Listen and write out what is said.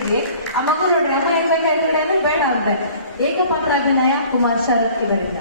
ಗೆ ಆ ಮಗು ನೋಡ್ರಿ ಅಮ್ಮ ಇರ್ಬೇಕಾಯ್ತು ಬೇಡ ಅಂತೆ. ಏಕಪಾತ್ರಾಭಿನಯ ಕುಮಾರ್ ಶರತ್ ಇವರಿಂದ.